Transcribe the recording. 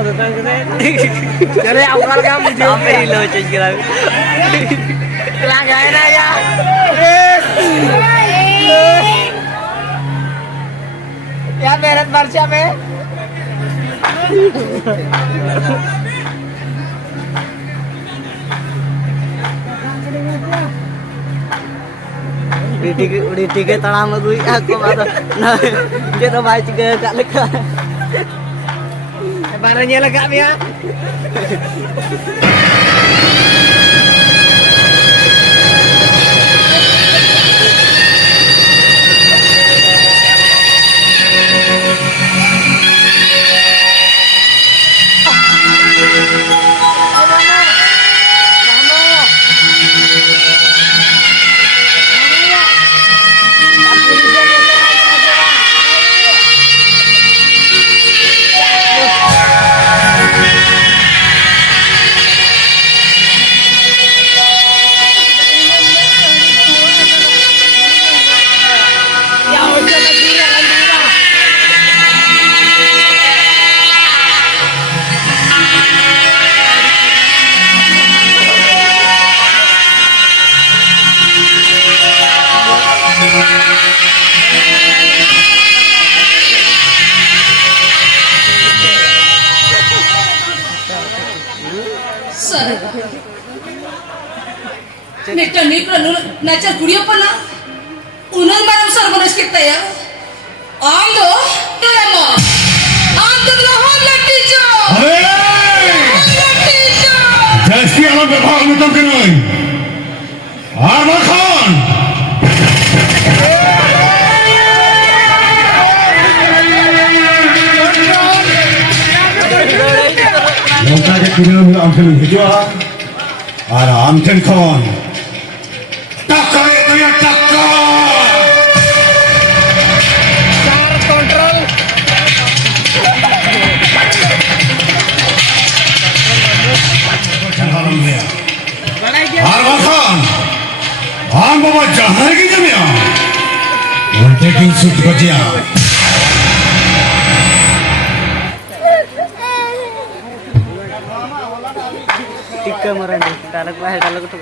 Jadi awal kamu sampai lo cengkira. Kelanggain aja. Ya beret Marsha be. Udah tiga talam gue aku atau nah kita baca ke kak leka barangnya lega ya Neta nih kalau nacar kuliah apa na? Unan barang sarbonas kita ya. Ando, lemo. Ando lawan latijo. Latijo. Jadi alam berbahan betul kenai. Arman Khan. Langkah ke kiri amten hijau. Ara amten Khan. Takkan itu ya takkan. cara kontrol Jangan dia. Arman Khan. Am bawa jahat lagi jamnya. Taking shoot kerja. tiga merah nih kalau tuh